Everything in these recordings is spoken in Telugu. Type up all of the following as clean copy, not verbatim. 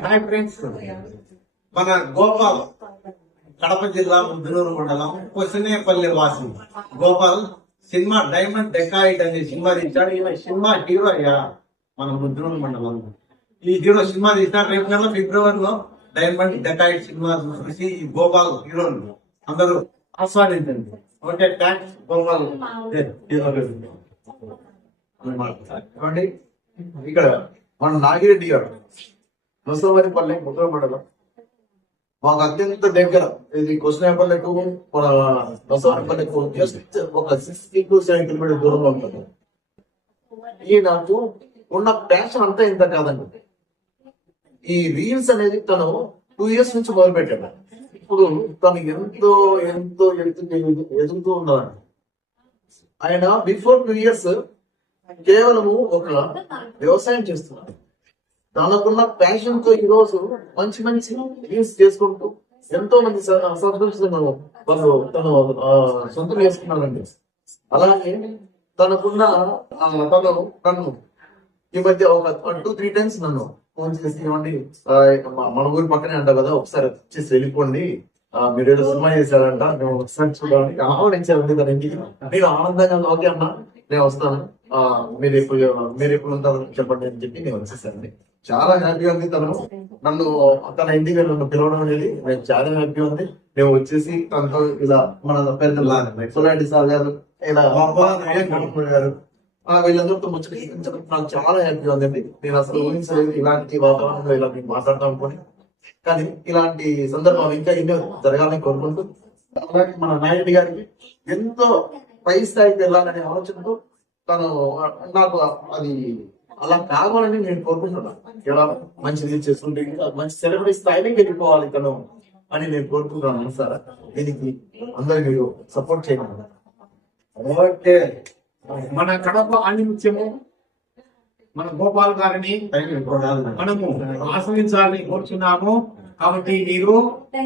హాయ్ ఫ్రెండ్స్, మన గోపాల్ కడప జిల్లా ముద్దునూరు మండలం కొసినేపల్లి వాసి గోపాల్ సినిమా డైమండ్ డెకాయిడ్ అనే సినిమా తీశాడు. ఈయన సినిమా హీరో అయ్యా మన ముద్దునూరు మండలం. ఈ హీరో సినిమా తీశాడు. రేపు నెల ఫిబ్రవరిలో డైమండ్ డెకాయిడ్ సినిమా చూసి గోపాల్ హీరోని అందరూ ఆస్వాదించండి. ఓకే, థ్యాంక్స్ గోపాల్ ఏమండి, ఇక్కడ మన నాగిరెడ్డి గారు నొసవరిపల్లి ముద్ర మండలం మాకు అత్యంత దగ్గర. ఇది కొసినేపల్లికు మన నొసవరిపల్లికు జస్ట్ ఒక 60 to 70 కిలోమీటర్ దూరంలో ఉంటుంది. ఈ నాకు ఉన్న ప్యాషన్ అంతా ఇంత కాదండి. ఈ రీల్స్ అనేది తను 2 years నుంచి మొదలు పెట్టాడు. ఇప్పుడు తను ఎంతో ఎంతో ఎదుగుతూ ఉన్నాడు. ఆయన బిఫోర్ 2 years కేవలము ఒక వ్యవసాయం చేస్తున్నాడు. తనకున్న ప్యాషన్ తో ఈ రోజు మంచి మంచి రీల్స్ చేసుకుంటూ ఎంతో మంది సబ్స్క్రిప్షన్ తను సొంతం చేసుకున్నాడండి. అలాగే తనకున్న నన్ను ఈ మధ్య ఒక 2-3 times నన్ను ఫోన్ చేసి, ఇవ్వండి మన ఊరి పక్కనే అంట కదా, ఒకసారి వచ్చేసి వెళ్ళిపోండి, మీరు ఏదో సినిమా చేశారంట, మేము ఒకసారి చూడడానికి ఆహ్వానించారండి తన ఇంటికి. నేను ఆనందంగా ఓకే అన్నా, నేను వస్తాను, మీరు ఎప్పుడు ఉంటారు చెప్పండి అని చెప్పి నేను వచ్చేసానండి. చాలా హ్యాపీగా ఉంది. నన్ను తన ఇంటికి నన్ను పిలవడం అనేది నాకు చాలా హ్యాపీగా ఉంది. నేను వచ్చేసి తనతో ఇలా మన పెద్దలాంటి సార్ గారు ఇలా గారు వీళ్ళందరితో ముచ్చటించడం నాకు చాలా హ్యాపీగా ఉందండి. నేను అసలు ఊహించలేదు ఇలాంటి వాతావరణంలో ఇలా మేము మాట్లాడతాం అనుకోని. కానీ ఇలాంటి సందర్భాలు ఇంకా ఎన్నో జరగాలని కోరుకుంటూ, అలాగే మన నాయుడు గారికి ఎంతో పై స్థాయికి వెళ్ళాలనే ఆలోచనతో తను నాకు అది అలా కావాలని నేను కోరుకుంటున్నాను. ఇలా మంచి రీల్ చేసుకుంటే మంచి సెలబ్రిటీ స్థాయికి వెళ్ళిపోవాలి తను అని నేను కోరుకుంటున్నాను. సార్ దీనికి అందరు మీరు సపోర్ట్ చేయండి. ఓకే, మన కడప ఆణిముత్యము మన గోపాల్ గారిని మనము ఆశ్రయించాలని కోరుచున్నాము. కాబట్టి మీరు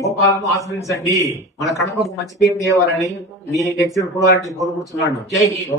గోపాలను ఆశ్రయించండి. మన కడపకు మంచి పేరు తేవాలని మీ లెక్చర్ కూడా కోరుకుంటున్నాను. జై హింద్.